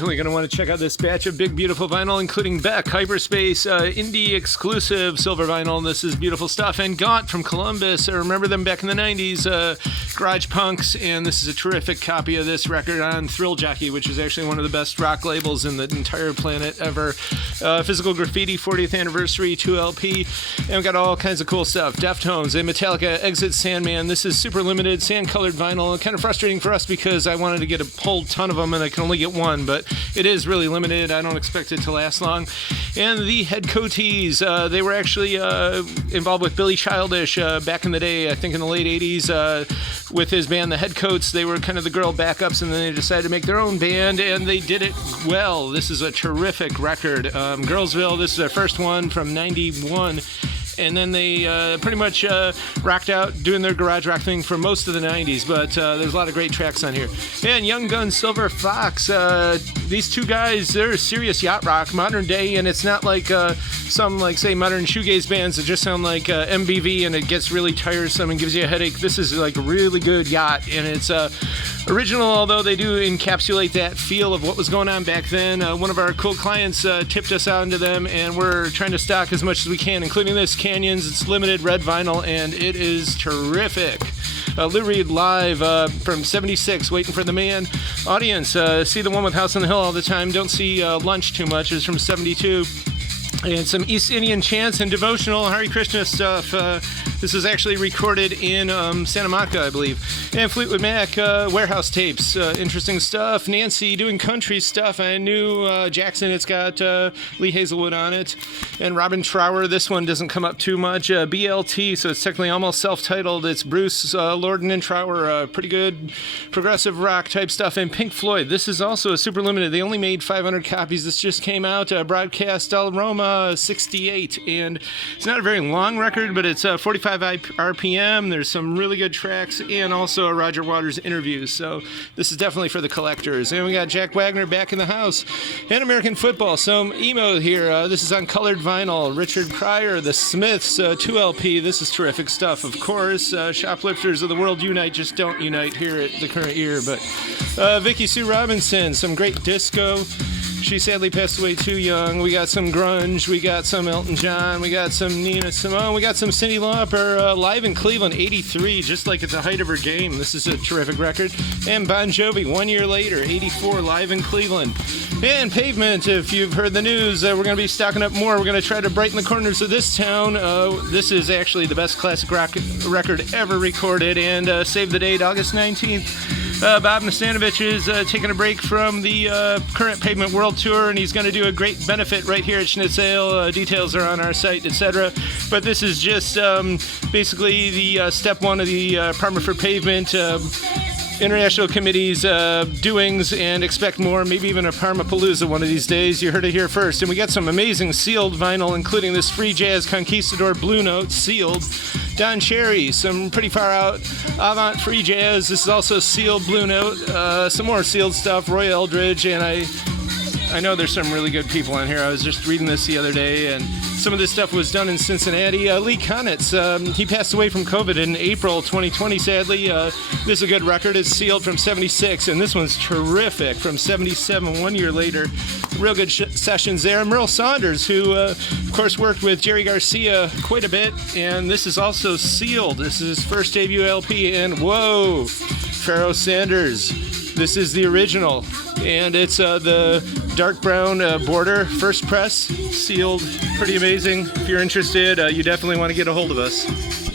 Definitely going to want to check out this batch of big, beautiful vinyl, including Beck, Hyperspace, indie exclusive silver vinyl. This is beautiful stuff. And Gaunt from Columbus. I remember them back in the 90s, Garage Punks. And this is a terrific copy of this record on Thrill Jockey, which is actually one of the best rock labels in the entire planet ever. Physical Graffiti, 40th Anniversary, 2LP. And we got all kinds of cool stuff. Deftones and Metallica, Exit Sandman. This is super limited, sand-colored vinyl. Kind of frustrating for us because I wanted to get a whole ton of them and I can only get one, but it is really limited. I don't expect it to last long. And the Head Coatees, they were actually involved with Billy Childish back in the day, I think in the late 80s, with his band, the Headcoats. They were kind of the girl backups, and then they decided to make their own band, and they did it well. This is a terrific record. Girlsville, this is their first one from 91. And then they pretty much rocked out doing their garage rock thing for most of the 90s, but there's a lot of great tracks on here. And Young Guns, Silver Fox, these two guys, they're serious yacht rock, modern day, and it's not like some, like, say, modern shoegaze bands that just sound like MBV and it gets really tiresome and gives you a headache. This is like a really good yacht, and it's original, although they do encapsulate that feel of what was going on back then. One of our cool clients tipped us onto them, and we're trying to stock as much as we can, including this Canyons. It's limited red vinyl, and it is terrific. Lou Reed live from 76, Waiting for the Man. Audience, see the one with House on the Hill all the time. Don't see Lunch too much. It's from 72. And some East Indian chants and devotional Hare Krishna stuff. This is actually recorded in Santa Monica, I believe. And Fleetwood Mac, Warehouse Tapes. Interesting stuff. Nancy doing country stuff. I knew Jackson, it's got Lee Hazelwood on it. And Robin Trower, this one doesn't come up too much. BLT, so it's technically almost self-titled. It's Bruce Lorden and Trower. Pretty good progressive rock type stuff. And Pink Floyd, this is also a super limited. They only made 500 copies. This just came out. Broadcast Del Roma 68, and it's not a very long record, but it's 45 RPM. There's some really good tracks and also a Roger Waters interview, so this is definitely for the collectors. And we got Jack Wagner back in the house, and American football. Some emo here. This is on colored vinyl. Richard Pryor, The Smiths, 2LP. This is terrific stuff, of course. Shoplifters of the World Unite, just don't unite here at the current year. But Vicky Sue Robinson, some great disco. She sadly passed away too young. We got some grunge, we got some Elton John, we got some Nina Simone, we got some Cyndi Lauper, live in Cleveland, 83, just like at the height of her game. This is a terrific record. And Bon Jovi, 1 year later, 84, live in Cleveland. And Pavement, if you've heard the news, we're going to be stocking up more. We're going to try to brighten the corners of this town. This is actually the best classic rock record ever recorded, and save the date, August 19th. Bob Nastanovich is taking a break from the current Pavement World Tour, and he's going to do a great benefit right here at Schnitzel. Details are on our site, etc. But this is just basically the step one of the Department for Pavement International Committee's doings, and expect more, maybe even a Parmapalooza one of these days. You heard it here first. And we got some amazing sealed vinyl, including this Free Jazz Conquistador Blue Note sealed. Don Cherry, some pretty far out avant free jazz. This is also sealed Blue Note. Some more sealed stuff, Roy Eldridge, and I know there's some really good people on here. I was just reading this the other day, and some of this stuff was done in Cincinnati. Lee Konitz, he passed away from COVID in April 2020, sadly. This is a good record. It's sealed from 76, and this one's terrific from 77, 1 year later. Real good sessions there. Merle Saunders, who, of course, worked with Jerry Garcia quite a bit, and this is also sealed. This is his first debut LP, and whoa, Pharoah Sanders. This is the original, and it's the dark brown border, first press, sealed, pretty amazing. If you're interested, you definitely want to get a hold of us.